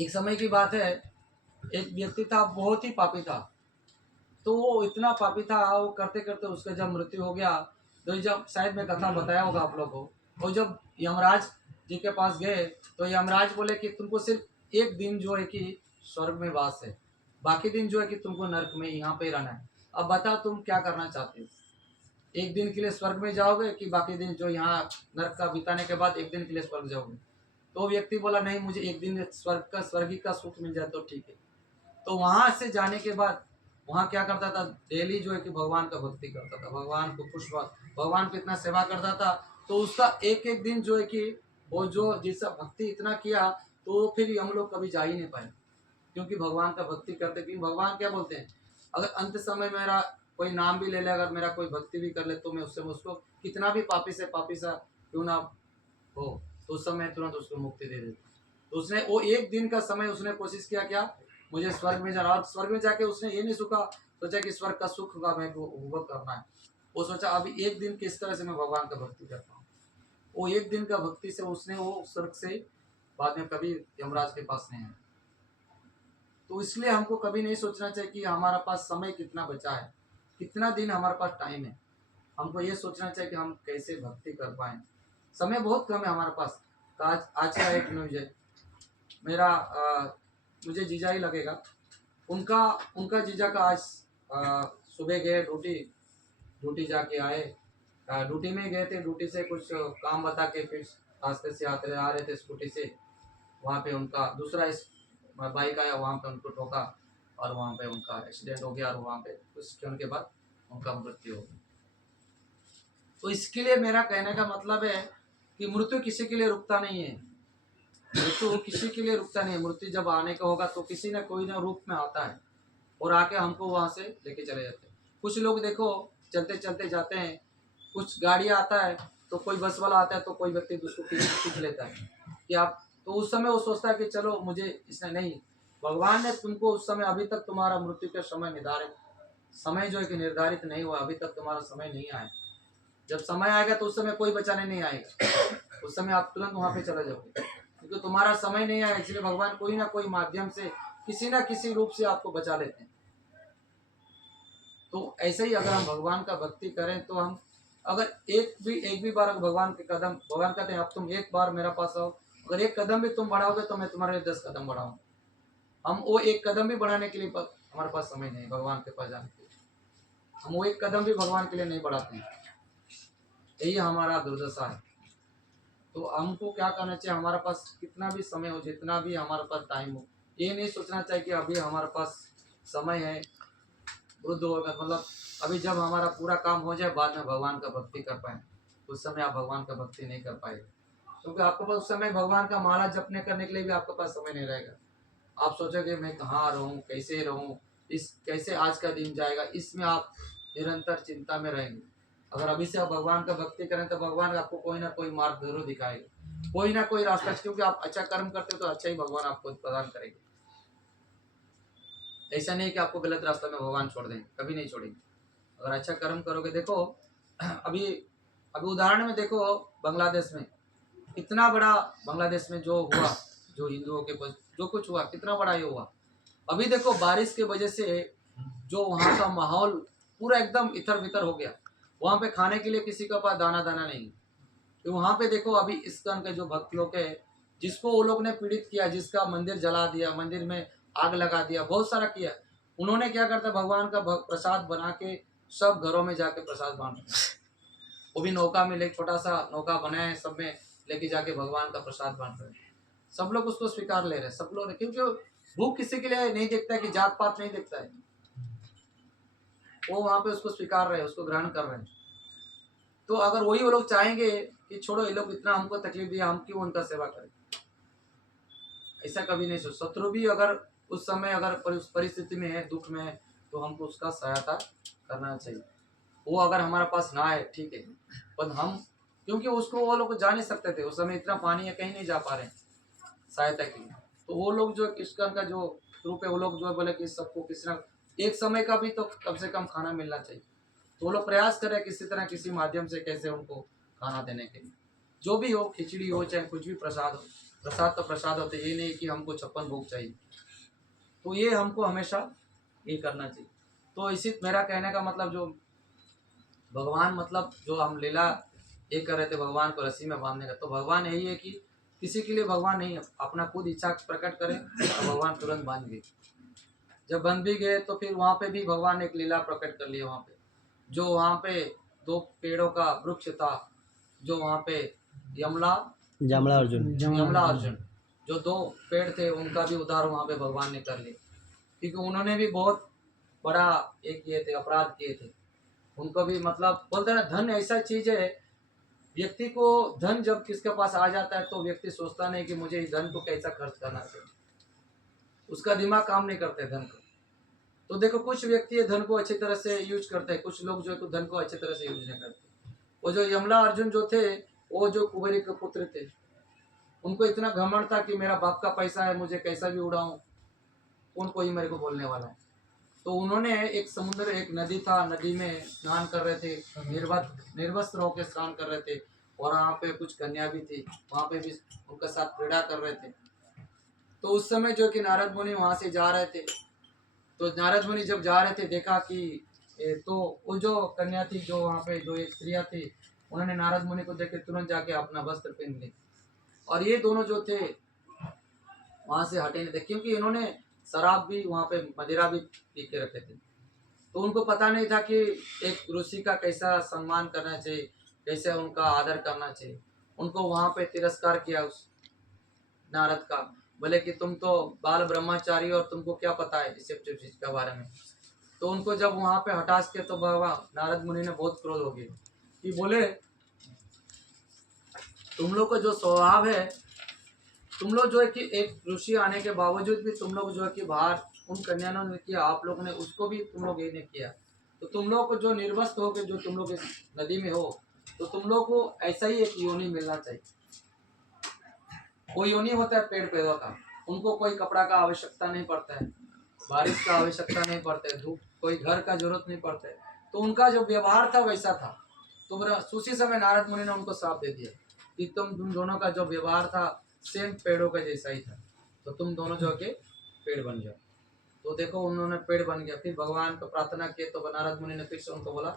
एक समय की बात है, एक व्यक्ति था, बहुत ही पापी था। तो वो इतना पापी था, वो करते करते उसका जब मृत्यु हो गया, तो जब शायद मैं कथा बताया होगा आप लोगों को, और जब यमराज जी के पास गए तो यमराज बोले कि तुमको सिर्फ एक दिन जो है कि स्वर्ग में वास है, बाकी दिन जो है कि तुमको नरक में यहाँ पे रहना है। अब बताओ तुम क्या करना चाहते हो, एक दिन के लिए स्वर्ग में जाओगे कि बाकी दिन जो यहाँ नरक का बिताने के बाद एक दिन के लिए स्वर्ग जाओगे? तो व्यक्ति बोला नहीं, मुझे एक दिन स्वर्ग का सुख मिल जाए तो ठीक है। तो वहां से जाने के बाद वहाँ क्या करता था, डेली जो है कि भगवान का भक्ति करता था, भगवान को खुश, भगवान की इतना सेवा करता था। तो उसका एक एक दिन जो है कि वो जो जिसका भक्ति इतना किया, तो फिर हम लोग कभी जा ही नहीं पाए, क्योंकि भगवान का भक्ति करते। क्योंकि भगवान क्या बोलते हैं, अगर अंत समय मेरा कोई नाम भी ले ले, अगर मेरा कोई भक्ति भी कर ले, तो मैं उससे उसको कितना भी पापी सा क्यों ना हो, तो उस समय तुरंत उसको मुक्ति दे देता। तो उसने वो एक दिन का समय उसने कोशिश किया, क्या मुझे स्वर्ग में जाना, और स्वर्ग में जाके उसने ये नहीं सोचा कि स्वर्ग का सुख का मैं को उपभोग करना है। वो सोचा अभी एक दिन किस तरह से मैं भगवान का भक्ति करता हूँ। वो एक दिन का भक्ति से उसने वो स्वर्ग से बाद में कभी यमराज के पास नहीं आया। तो इसलिए हमको कभी नहीं सोचना चाहिए कि हमारा पास समय कितना बचा है, कितना दिन हमारे पास टाइम है। हमको ये सोचना चाहिए कि हम कैसे भक्ति कर पाए। समय बहुत कम है हमारे पास। तो आज का एक न्यूज है मेरा, मुझे जीजा ही लगेगा, उनका उनका जीजा का आज सुबह गए ड्यूटी, ड्यूटी जाके आए, ड्यूटी में गए थे, ड्यूटी से कुछ काम बता के फिर रास्ते से आ रहे थे स्कूटी से, वहाँ पे उनका दूसरा इस बाइक आया, वहाँ पे उनको ठोका और वहाँ पे उनका एक्सीडेंट हो गया, और वहाँ पे कुछ सेकंड के बाद उनका मृत्यु हो गई। तो इसके लिए मेरा कहने का मतलब है कि मृत्यु किसी के लिए रुकता नहीं है, मृत्यु किसी के लिए रुकता नहीं है। मृत्यु जब आने का होगा तो किसी न कोई ना रूप में आता है और आके हमको वहाँ से लेके चले जाते हैं। कुछ लोग देखो चलते चलते जाते हैं, कुछ गाड़ियाँ आता है, तो कोई बस वाला आता है तो कोई व्यक्ति उसको खींच लेता है कि आप, तो उस समय वो सोचता है कि चलो मुझे इसने नहीं, भगवान ने तुमको उस समय, अभी तक तुम्हारा मृत्यु का समय निर्धारित, समय जो है कि निर्धारित नहीं हुआ, अभी तक तुम्हारा समय नहीं आया। जब समय आएगा तो उस समय कोई बचाने नहीं आएगा, उस समय आप तुरंत वहाँ पे चले जाओगे, क्योंकि तुम्हारा समय नहीं आया। इसलिए भगवान कोई ना कोई माध्यम से, किसी ना किसी रूप से आपको बचा लेते हैं। तो ऐसे ही अगर हम भगवान का भक्ति करें तो हम, अगर एक भी बार अगर भगवान के कदम, भगवान कहते हैं अब तुम एक बार मेरे पास आओ, अगर एक कदम भी तुम बढ़ाओगे तो मैं तुम्हारे लिए 10 कदम बढ़ाऊंगा। हम वो एक कदम भी बढ़ाने के लिए हमारे पास समय नहीं भगवान के पास जाने के लिए, हम वो एक कदम भी भगवान के लिए नहीं बढ़ाते हैं। यही हमारा दुर्दशा है। तो हमको क्या करना चाहिए, हमारे पास कितना भी समय हो, जितना भी हमारे पास टाइम हो, ये नहीं सोचना चाहिए कि अभी हमारे पास समय है, वृद्ध होगा, मतलब अभी जब हमारा पूरा काम हो जाए बाद में भगवान का भक्ति कर पाए, उस समय आप भगवान का भक्ति नहीं कर पाएंगे, क्योंकि आपके पास उस समय भगवान का माला जपने करने के लिए भी आपके पास समय नहीं रहेगा। आप सोचोगे मैं कहाँ रहूँ, कैसे रहूँ, इस कैसे आज का दिन जाएगा, इसमें आप निरंतर चिंता में रहेंगे। अगर अभी से आप भगवान का भक्ति करें तो भगवान आपको कोई ना कोई मार्ग जरूर दिखाएगा, कोई ना कोई रास्ता, क्योंकि आप अच्छा कर्म करते हो तो अच्छा ही भगवान आपको प्रदान करेंगे। ऐसा नहीं कि आपको गलत रास्ता में भगवान छोड़ देंगे, कभी नहीं छोड़ेंगे। अगर अच्छा कर्म करोगे, देखो अभी अभी उदाहरण में देखो, बांग्लादेश में कितना बड़ा, बांग्लादेश में जो हुआ, जो हिंदुओं के पास जो कुछ हुआ, कितना बड़ा ये हुआ। अभी देखो बारिश की वजह से जो वहाँ का माहौल पूरा एकदम इधर बितर हो गया, वहाँ पे खाने के लिए किसी के पास दाना दाना नहीं। तो वहाँ पे देखो अभी इस्कॉन के जो भक्त लोग है, जिसको वो लोग ने पीड़ित किया, जिसका मंदिर जला दिया, मंदिर में आग लगा दिया, बहुत सारा किया, उन्होंने क्या करता, भगवान का प्रसाद बना के सब घरों में जाके प्रसाद बांट, वो भी नौका में, ले छोटा सा नौका बनाए, सब में लेके जाके भगवान का प्रसाद बांट रहे। सब लोग उसको स्वीकार ले रहे, सब लोग, क्योंकि भूख किसी के लिए नहीं देखता है, कि जात पात नहीं देखता है, वो वहाँ पे उसको स्वीकार रहे, उसको ग्रहण कर रहे हैं। तो अगर वही वो लोग चाहेंगे कि छोड़ो ये लोग इतना हमको तकलीफ दिया, हम क्यों उनका सेवा करें, ऐसा कभी नहीं सोच। शत्रु भी अगर उस समय अगर उस परिस्थिति में है, दुख में है, तो हमको उसका सहायता करना चाहिए। वो अगर हमारे पास ना आए ठीक है, पर हम, क्योंकि उसको वो लोग जा नहीं सकते थे, उस समय इतना पानी है, कहीं नहीं जा पा रहे सहायता के लिए, तो वो लोग जो कृष्ण का जो रूप है, वो लोग जो बोले कि सबको किसी ना एक समय का भी तो कम से कम खाना मिलना चाहिए, तो वो लोग प्रयास करें किसी तरह किसी माध्यम से कैसे उनको खाना देने के लिए, जो भी हो, खिचड़ी हो चाहे कुछ भी प्रसाद हो, प्रसाद तो प्रसाद होते, ये नहीं कि हमको 56 भोग चाहिए। तो ये हमको हमेशा ये करना चाहिए। तो इसी मेरा कहने का मतलब जो भगवान मतलब जो हम लीला ये कर रहे थे भगवान को रस्सी में बांधने का, तो भगवान यही है कि किसी के लिए भगवान नहीं है, अपना खुद इच्छा प्रकट करें तो भगवान तुरंत बांध गए। जब बंध भी गए तो फिर वहाँ पे भी भगवान ने एक लीला प्रकट कर ली। वहाँ पे जो वहाँ पे 2 पेड़ों का वृक्ष था, जो वहाँ पे यमला जमला अर्जुन यमला अर्जुन जो 2 पेड़ थे उनका भी उद्धार वहाँ पे भगवान ने कर लिया, क्योंकि उन्होंने भी बहुत बड़ा एक किए थे, अपराध किए थे। उनको भी मतलब बोलते हैं ना, धन ऐसा चीज है, व्यक्ति को धन जब किसके पास आ जाता है तो व्यक्ति सोचता नहीं कि मुझे इस धन को कैसा खर्च करना चाहिए, उसका दिमाग काम नहीं करते धन को। तो देखो कुछ व्यक्ति धन को अच्छी तरह से यूज करते हैं, कुछ लोग जो है तो धन को अच्छी तरह से यूज नहीं करते। वो जो यमला अर्जुन जो थे, वो जो कुबेरी के पुत्र थे, उनको इतना घमंड था कि मेरा बाप का पैसा है, मुझे कैसा भी उड़ाऊं, कौन कोई मेरे को बोलने वाला है। तो उन्होंने एक समुद्र, एक नदी था, नदी में स्नान कर रहे थे, निर्वस्त्र होकर स्नान कर रहे थे, और वहाँ पे कुछ कन्या भी थी, वहाँ पे भी उनका साथ क्रीड़ा कर रहे थे। तो उस समय जो कि नारद मुनि वहाँ से जा रहे थे, तो नारद मुनि जब जा रहे थे देखा कि तो वो जो कन्या थी, जो वहाँ पे जो एक स्त्रियाँ थी, उन्होंने नारद मुनि को देख के तुरंत जाके अपना वस्त्र पहन ली, और ये दोनों जो थे वहाँ से हटे नहीं थे, क्योंकि इन्होंने शराब भी वहाँ पे मदिरा भी पी के रखे थे। तो उनको पता नहीं था कि एक ऋषि का कैसा सम्मान करना चाहिए, कैसे उनका आदर करना चाहिए। उनको वहाँ पे तिरस्कार किया उस नारद का, बोले कि तुम तो बाल ब्रह्मचारी और तुमको क्या पता है इस चीज के बारे में। तो उनको जब वहाँ पे हटास के तो बाबा नारद मुनि ने बहुत क्रोध हो गया कि बोले तुम लोग का जो स्वभाव है, तुम लोग जो है कि एक ऋषि आने के बावजूद भी तुम लोग जो है कि बाहर उन कन्याओं ने किया, आप लोगों ने उसको भी तुम लोग ये नहीं किया। तो तुम लोग को जो निर्वस्त्र हो के जो तुम लोग इस नदी में हो, तो तुम लोग को ऐसा ही एक योनि मिलना चाहिए। वो योनि होता है पेड़ पौधों का, उनको कोई कपड़ा का आवश्यकता नहीं पड़ता है, बारिश का आवश्यकता नहीं पड़ता है, धूप कोई घर का जरूरत नहीं पड़ता है। तो उनका जो व्यवहार था वैसा था। तो उसी समय नारद मुनि ने उनको श्राप दे दिया कि तुम दोनों का जो व्यवहार था सेम पेड़ों का जैसा ही था, तो तुम दोनों जो के पेड़ बन जाओ। तो देखो उन्होंने पेड़ बन गया। फिर भगवान को प्रार्थना किए तो नारद मुनि ने फिर से उनको बोला,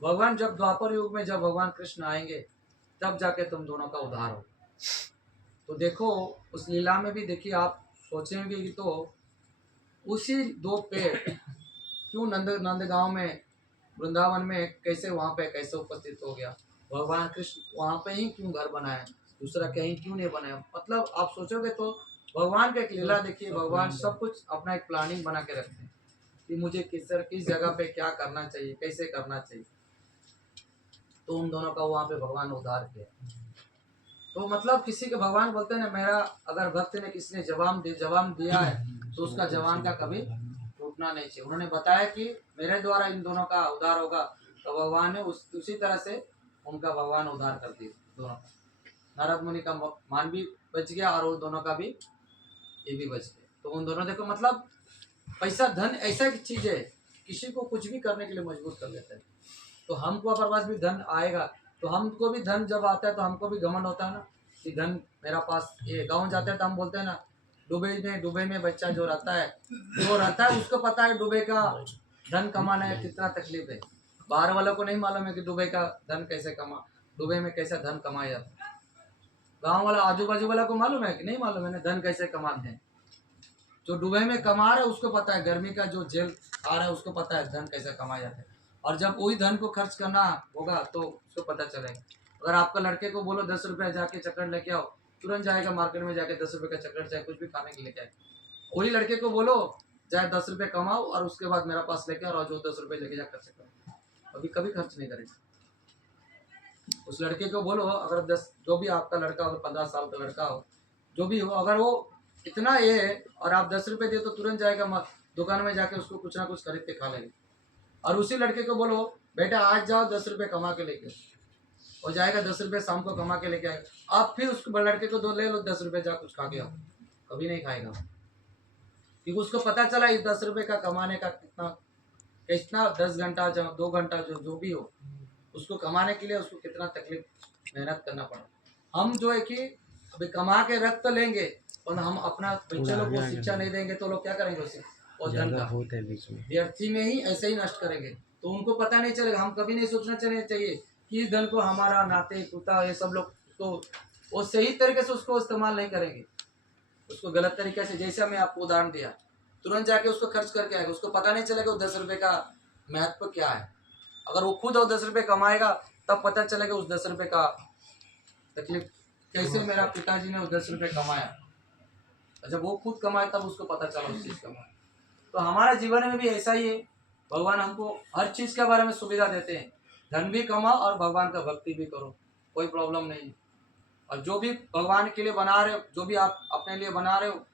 भगवान जब द्वापर युग में जब भगवान कृष्ण आएंगे तब जाके तुम दोनों का उद्धार हो। तो देखो उस लीला में भी देखिए, आप सोचेंगे कि तो उसी 2 पेड़ क्यों नंदगांव में वृंदावन में कैसे वहाँ पे कैसे उपस्थित हो गया, भगवान कृष्ण वहाँ पे ही क्यों घर बनाया, दूसरा कहीं क्यों नहीं बनाया। मतलब आप सोचोगे तो भगवान का एक लीला देखिए, भगवान सब कुछ अपना एक प्लानिंग बना के रखते हैं कि मुझे किस जगह पे क्या करना चाहिए, कैसे करना चाहिए। तो उन दोनों का वहाँ पे भगवान ने उद्धार किया। तो मतलब किसी के भगवान बोलते हैं ना, मेरा अगर भक्त ने किसी ने जवाब दिया है तो उसका जवान का कभी टूटना नहीं चाहिए। उन्होंने बताया कि मेरे द्वारा इन दोनों का उद्धार होगा, तो भगवान ने उसी तरह से उनका भगवान उद्धार कर दिया दोनों का। नारद मुनि का मान भी बच गया और उन दोनों का भी ये भी बच गया। तो उन दोनों देखो मतलब पैसा धन ऐसा की चीज है, किसी को कुछ भी करने के लिए मजबूर कर लेता है। तो हमको अगर पास भी धन आएगा, तो हमको भी धन जब आता है तो हमको भी घमंड होता है ना कि धन मेरा पास। ये गाँव जाते हैं तो हम बोलते हैं ना, दुबई में बच्चा जो रहता है उसको पता है दुबई का धन कमाना है कितना तकलीफ है। बाहर वालों को नहीं मालूम है कि दुबई का धन कैसे दुबई में कैसा धन कमाया जाता है। गाँव वाला आजू बाजू वाला को मालूम है कि नहीं मालूम है ना धन कैसे कमाते हैं। जो दुबई में कमा रहा है उसको पता है, गर्मी का जो जेल आ रहा है उसको पता है धन कैसे कमाया जाता है। और जब वही धन को खर्च करना होगा तो उसको पता चलेगा। अगर आपका लड़के को बोलो 10 रुपये जाके चक्कर लेके आओ, तुरंत जाएगा मार्केट में जाके 10 रुपये का चक्कर चाहे कुछ भी खाने के लेके आए। वही लड़के को बोलो चाहे 10 रुपये कमाओ और उसके बाद मेरा पास लेके और जो 10 रुपये लेके जा खर्च करो, अभी कभी खर्च नहीं करेगा। उस लड़के को बोलो अगर 10 जो भी आपका लड़का हो, 15 साल का लड़का हो, जो भी हो, अगर वो इतना ये है और आप 10 रुपये दे तो तुरंत जाएगा दुकान में जाके उसको कुछ ना कुछ खरीद के खा लेंगे। और उसी लड़के को बोलो बेटा आज जाओ 10 रुपये कमा के लेके, हो जाएगा 10 रुपये शाम को कमा के लेके आएगा। आप फिर उसको लड़के को 2 ले लो 10 रुपये, जा कुछ खा के आओ, कभी नहीं खाएगा। क्योंकि उसको पता चला इस 10 रुपये का कमाने का कितना 10 घंटा 2 घंटा जो भी हो, उसको कमाने के लिए उसको कितना तकलीफ मेहनत करना पड़ा। हम जो है कि अभी कमा के रख तो लेंगे, और हम अपना बच्चे लोग को आगे शिक्षा नहीं देंगे तो लोग क्या करेंगे उसे, और धन ज़्यादा का होता है बीच में। व्यर्थी में ही ऐसे ही नष्ट करेंगे। तो उनको पता नहीं चलेगा। हम कभी नहीं सोचना चाहिए कि इस धन को हमारा नाते पुता ये सब लोग तो वो सही तरीके से उसको इस्तेमाल नहीं करेंगे, उसको गलत तरीके से। जैसे मैं आपको उदाहरण दिया, तुरंत जाके उसको खर्च करके आएगा, उसको पता नहीं चलेगा वो 10 रुपये का महत्व क्या है। अगर वो खुद और 10 रुपये कमाएगा तब पता चलेगा उस 10 रुपये का तकलीफ, कैसे मेरा पिताजी ने उस 10 रुपये कमाया। जब वो खुद कमाए तब उसको पता चला उस चीज़ का। तो हमारा जीवन में भी ऐसा ही है। भगवान हमको हर चीज़ के बारे में सुविधा देते हैं। धन भी कमाओ और भगवान का भक्ति भी करो, कोई प्रॉब्लम नहीं है। और जो भी भगवान के लिए बना रहे हो, जो भी आप अपने लिए बना रहे हो,